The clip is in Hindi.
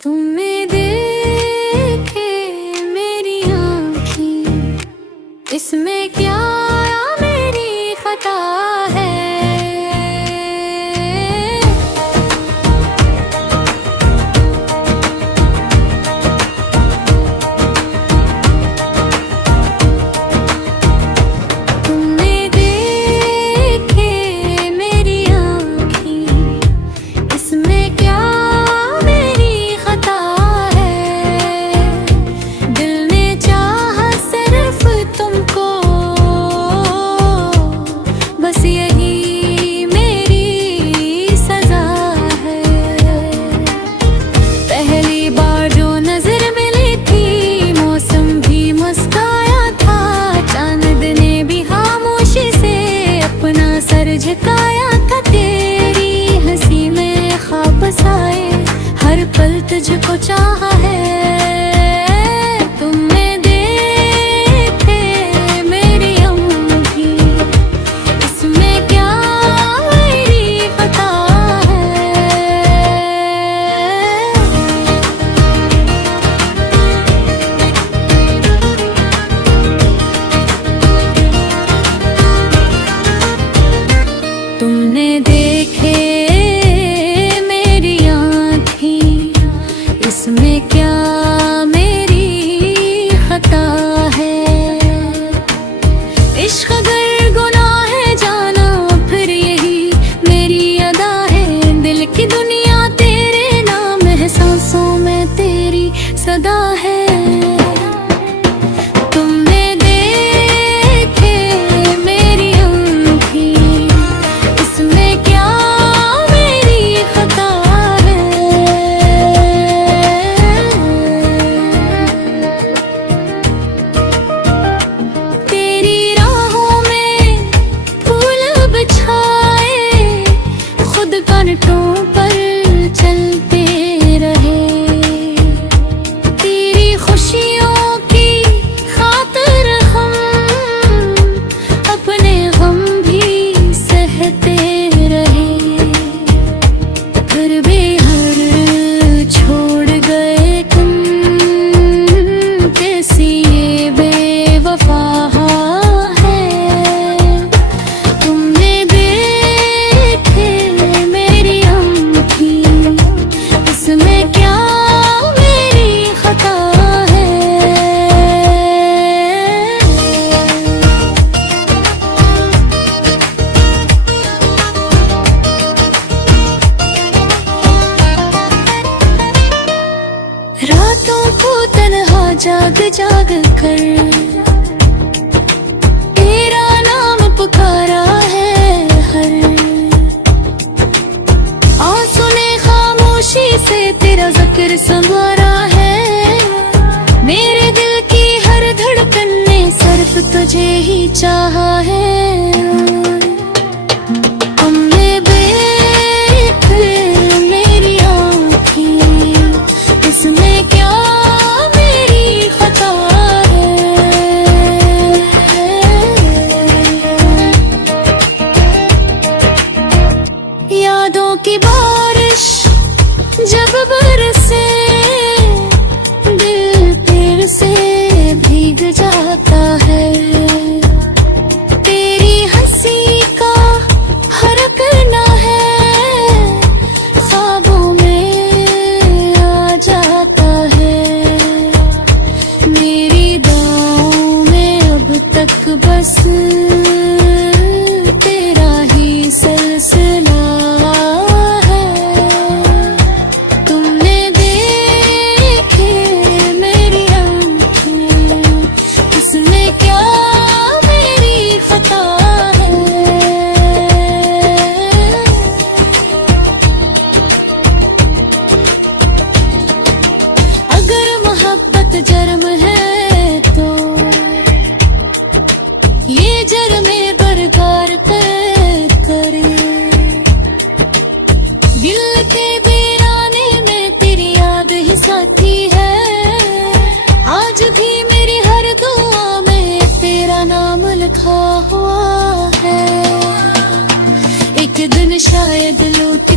तुम्हें देखे मेरी आँखें, इसमें क्या मेरी खता है। तुमने देखे मेरी आँखें, इसमें क्या मेरी खता है। दिल ने चाहा सिर्फ तुमको, बस यही मेरी सजा है। पहली बार जो नजर मिली थी, मौसम भी मुस्काया था, चांद ने भी खामोशी से अपना सर झुकाया था। तेरी हंसी में ख्वाब बसाए, हर पल तुझको चाहा है। तुमने देखे मेरी आँखें, इसमें क्या मेरी खता है। तुमने देखे मेरी आँखें, इसमें क्या मेरी खता है। इश्क अगर गुनाह है जाना, फिर यही मेरी अदा है। दिल की दुनिया तेरे नाम है, सांसों में तेरी सदा है। तुमने देखे मेरी आँखें, इसमें क्या मेरी खता है। तेरी राहों में फूल बिछाए, खुद कांटों पर चलते रहे। तेरी खुशियों की खातिर हम अपने गम भी सहते रहे। फिर भी हर छोड़ गए तुम, कैसी ये बेवफा है। तुमने देखे मेरी आँखें, इसमें क्या मेरी खता है। रातों को तन्हा जाग जाग कर तेरा नाम पुकारा है हर। आंसू ने खामोशी से तेरा जिक्र संवारा है। मेरे दिल की हर धड़कन ने सिर्फ तुझे ही चाहा है। तुमने देखे मेरी आँखें, इसमें क्या मेरी खता है। यादों की बारिश जब बरसे, दिल तेरे से भीग जाता है। तेरी हंसी का हर करना है, ख्वाबों में आ जाता है। मेरी दुआओं में अब तक बस तेरा ही सिलसिला है। तुमने देखे मेरी आँखें, इसमें क्या मेरी खता है। अगर मोहब्बत जर्म है तो ये जर्मे बरकार पे करे। दिल के वीराने में तेरी याद ही साथी है। आज भी मेरी हर दुआ में तेरा नाम लिखा हुआ है। एक दिन शायद लौट